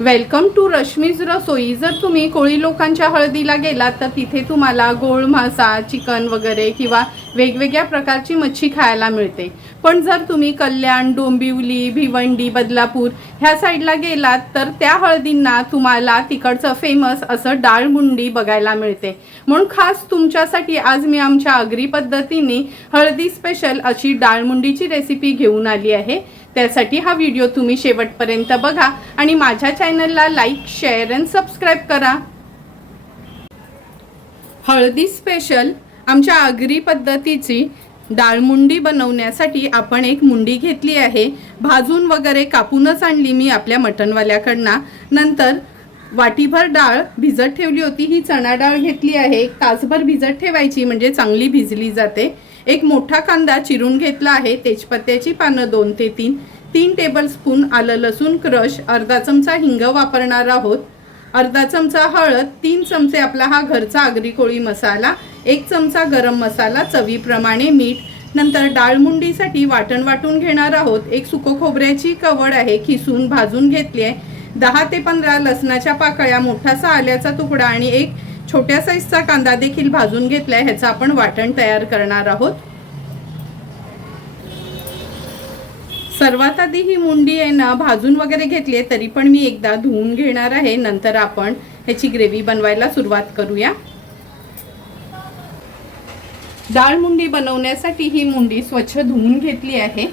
Welcome to Rashmi's रसोई जर तुम्ही कोळी लोकांच्या हळदीला गेलात तर तिथे तुम्हाला गोळ मासा चिकन वगैरे किंवा वेगवेगळ्या प्रकारची मच्छी खायला मिळते. पण जर तुम्ही कल्याण डोंबिवली भिवंडी बदलापूर ह्या साईडला गेलात तर त्या हळदींना तुम्हाला तिकडचं फेमस असं डाळमुंडी बघायला मिळते. म्हणून खास तुमच्यासाठी आज मी आमच्या आगरी पद्धतीने हळदी स्पेशल अशी डाळमुंडीची रेसिपी घेऊन आली आहे. त्यासाठी हा व्हिडिओ तुम्ही शेवटपर्यंत बघा आणि माझ्या चॅनलला लाईक शेअर अँड सबस्क्राईब करा. हळदी स्पेशल आमच्या आगरी पद्धतीची डाळमुंडी बनवण्यासाठी आपण एक मुंडी घेतली आहे. भाजून वगैरे कापूनच आणली मी आपल्या मटणवाल्याकडनं नंतर वाटीभर डाळ भिजत ठेवली होती. ही चणा डाळ घेतली आहे. तासभर भिजत ठेवायची म्हणजे चांगली भिजली जाते. एक मोठा कांदा चिरून घेतला आहे. तेजपत्त्याची पानं दोन ते तीन. तीन टेबलस्पून आलं लसूण क्रश. अर्धा चमचा हिंग वापरणार आहोत. अर्धा चमचा हळद. तीन चमचे आपला हा घरचा आगरी कोळी मसाला. एक चमचा गरम मसाला चवीप्रमाणे मीठ. नंतर डाळमुंडीसाठी वाटण वाटून घेणार आहोत. एक सुको खोबऱ्याची कवड आहे. खिसून भाजून घेतली आहे. दहा ते पंधरा लसणाच्या पाकळ्या मोठासा आल्याचा तुकडा आणि एक छोट्या साईजचा कांदा देखील भाजून घेतला आहे ह्याचं आपण वाटण तयार करणार आहोत. सर्वात आधी ही मुंडी आहे ना भाजून वगैरे घेतली आहे तरी पण मी एकदा धुवून घेणार आहे. नंतर आपण ह्याची ग्रेव्ही बनवायला सुरुवात करूया. डाळ मुंडी बनवण्यासाठी ही मुंडी स्वच्छ धुवून घेतली आहे.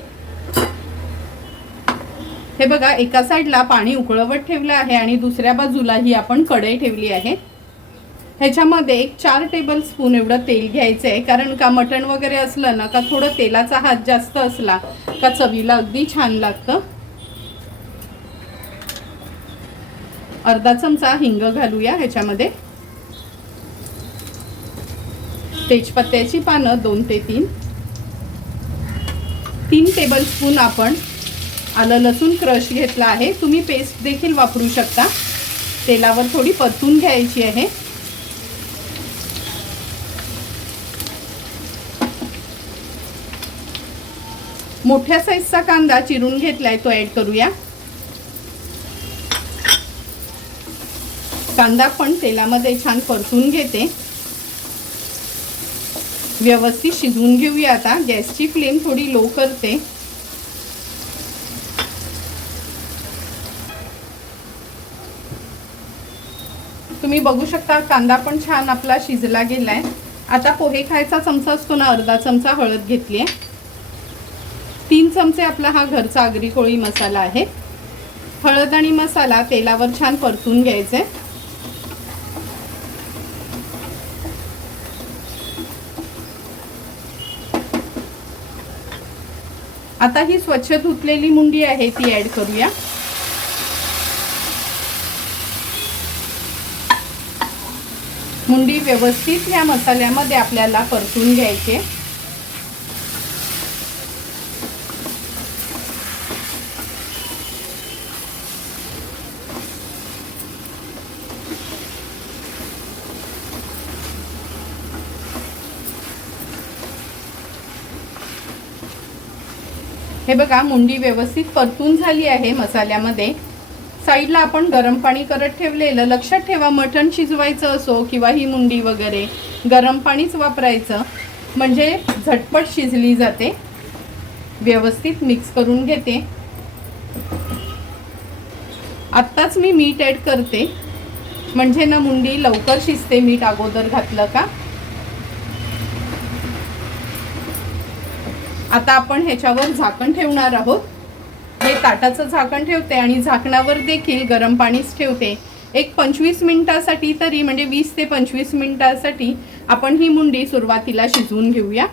हे बघा एका साईडला पाणी उकळवत ठेवलं आहे आणि दुसऱ्या बाजूला ही आपण कढई ठेवली आहे. ह्याच्यामध्ये एक चार टेबल स्पून एवढं तेल घ्यायचं आहे कारण का मटण वगैरे असलं ना का थोडं तेलाचा हात जास्त असला का चवीला अगदी छान लागतं. अर्धा चमचा हिंग घालूया ह्याच्यामध्ये. तेजपत्त्याची पानं दोन ते तीन. तीन टेबलस्पून आपण आलं लसूण क्रश घेतला आहे. तुम्ही पेस्ट देखील वापरू शकता. तेलावर थोडी परतून घ्यायची आहे. मोठ्या साईजचा कांदा चिरून घेतलाय तो ऍड करूया. कांदा पण तेलामध्ये छान परतून घेते. व्यवस्थित शिजवून घेऊया आता. गॅसची फ्लेम थोडी लो करते. तुम्ही बघू शकता कांदा पण छान आपला शिजला गेलाय. आता पोहे खायचा चमचा असतो ना अर्धा चमचा हळद घेतली आहे चमचे आपला हा घरचा आगरी कोळी मसाला आहे. हळद आणि मसाला तेलावर छान परतून घ्यायचे. आता ही स्वच्छ धुतलेली मुंडी आहे ती ऍड करूया. मुंडी व्यवस्थित ह्या मसाल्यामध्ये आपल्याला परतून घ्यायचे. हे बघा मुंडी व्यवस्थित परतून झाली आहे मसाल्यामध्ये. साईडला आपण गरम पाणी करत ठेवलेलं. लक्षात ठेवा मटण शिजवायचं असो किंवा ही मुंडी वगैरे गरम पाणीच वापरायचं. म्हणजे झटपट शिजली जाते. व्यवस्थित मिक्स करून घेते. आत्ताच मी मीठ ॲड करते. म्हणजे ना मुंडी लवकर शिजते मीठ अगोदर घातलं का? आता आपण ह्याच्यावर झाकण ठेवणार आहोत. हे ताटाचं झाकण ठेवते आणि झाकणावर देखील गरम पाणीच ठेवते. एक पंचवीस मिनिटासाठी तरी म्हणजे वीस ते पंचवीस मिनिटासाठी आपण ही मुंडी सुरुवातीला शिजवून घेऊया.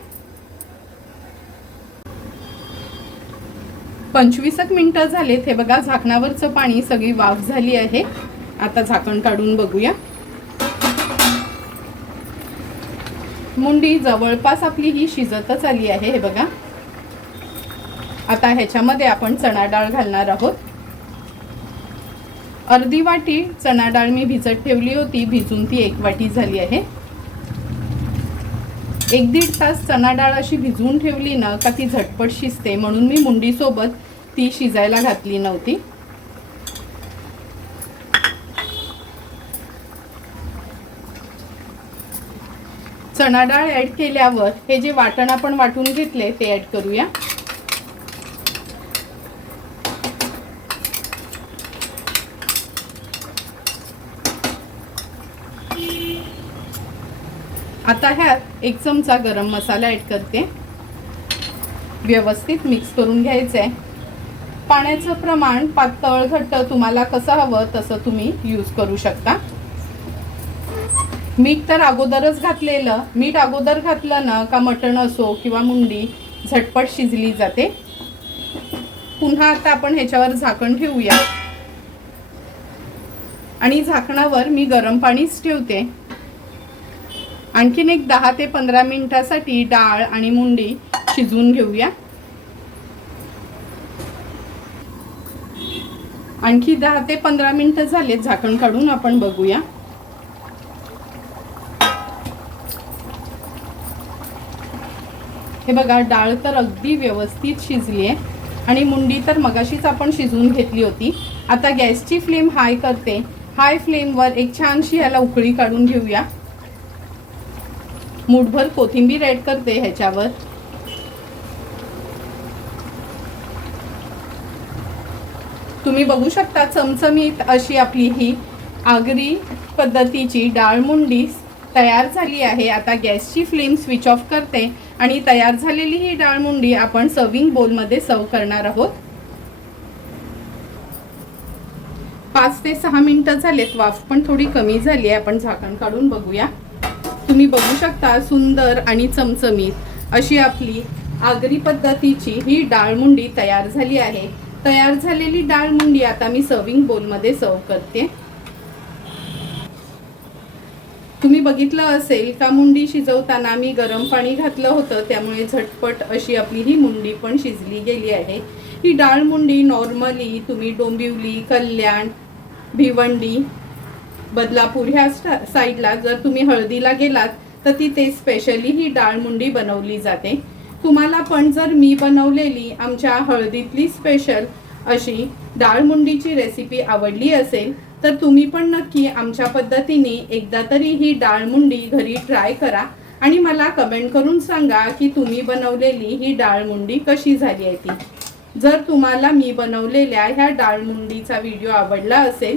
पंचवीसक मिनटं झालेत. हे बघा झाकणावरचं पाणी सगळी वाफ झाली आहे. आता झाकण काढून बघूया. मुंडी जवळपास आपली ही शिजतच आली आहे हे बघा. आता ह्याच्यामध्ये आपण चणा डाळ घालणार आहोत. अर्धी वाटी चणा डाळ मी भिजत ठेवली होती भिजून ती एक वाटी झाली आहे. एक दीड तास चणा डाळ अशी भिजवून ठेवली ना का ती झटपट शिजते म्हणून मी मुंडीसोबत ती शिजायला घातली नव्हती. चणा डाळ ॲड केल्यावर हे जे वाटण आपण वाटून घेतले ते ॲड करूया. आता ह्यात एक चमचा गरम मसाला ॲड करते. व्यवस्थित मिक्स करून घ्यायचं आहे पाण्याचं प्रमाण पातळ घट्ट तुम्हाला कसं हवं तसं तुम्ही यूज करू शकता. मीठ तर अगोदरच घातलेलं. मीठ अगोदर घातलं ना का मटण असो किंवा मुंडी झटपट शिजली जाते. पुन्हा आता आपण ह्याच्यावर झाकण ठेवूया. आणि झाकणावर मी गरम पाणीच ठेवते. आणखीन एक दहा ते पंधरा मिनिटासाठी डाळ आणि मुंडी शिजवून घेऊया. आणखी दहा ते पंधरा मिनिटं झाले झाकण काढून आपण बघूया. हे बघा डाळ तर अगदी व्यवस्थित शिजली आहे. आणि मुंडी तर मगाशीच आपण शिजवून घेतली होती. आता गॅसची फ्लेम हाय करते. हाय फ्लेमवर एक छानशी ह्याला उकळी काढून घेऊया. मुठभर कोथिंबीर ॲड करते ह्याच्यावर. तुम्ही बघू शकता चमचमीत अशी आपली ही आगरी पद्धतीची डाळमुंडी तयार झाली आहे. आता गॅसची फ्लेम स्विच ऑफ करते आणि तयार झालेली ही डाळमुंडी आपण सर्विंग बोलमध्ये सर्व करणार आहोत. पाच ते सहा मिनिटं झालेत वाफ पण थोडी कमी झाली आहे. आपण झाकण काढून बघूया. तुम्ही बघू शकता सुंदर आणि चमचमीत अशी आपली आगरी पद्धतीची ही डाळमुंडी तयार झाली आहे. तयार झालेली डाळमुंडी आता मी सर्विंग बोलमध्ये सर्व करते. तुम्ही बघितलं असेल का मुंडी शिजवताना मी गरम पाणी घातलं होतं त्यामुळे झटपट अशी आपली ही मुंडी पण शिजली गेली आहे. ही डाळ मुंडी नॉर्मली तुम्ही डोंबिवली कल्याण भिवंडी बदलापूर ह्या साईडला जर तुम्ही हळदीला गेलात तर तिथे स्पेशली ही डाळमुंडी बनवली जाते. तुम्हाला पण जर मी बनवलेली आमच्या हळदीतली स्पेशल अशी डाळमुंडीची रेसिपी आवडली असेल तर तुम्ही पण नक्की आमच्या पद्धतीने एकदा तरी ही डाळमुंडी घरी ट्राय करा. आणि मला कमेंट करून सांगा की तुम्ही बनवलेली ही डाळमुंडी कशी झाली आहे ती. जर तुम्हाला मी बनवलेल्या ह्या डाळमुंडीचा व्हिडिओ आवडला असेल